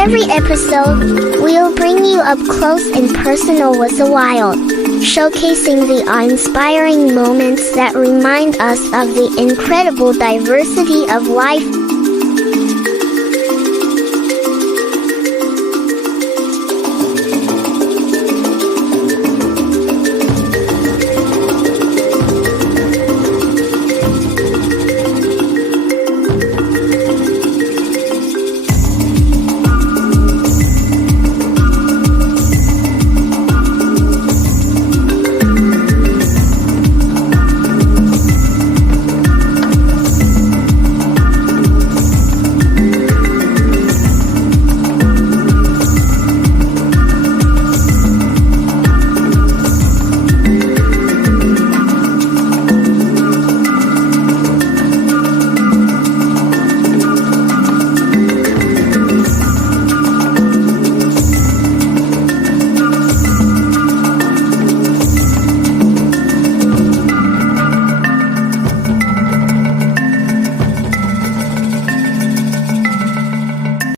Every episode, we'll bring you up close and personal with the wild, showcasing the awe-inspiring moments that remind us of the incredible diversity of life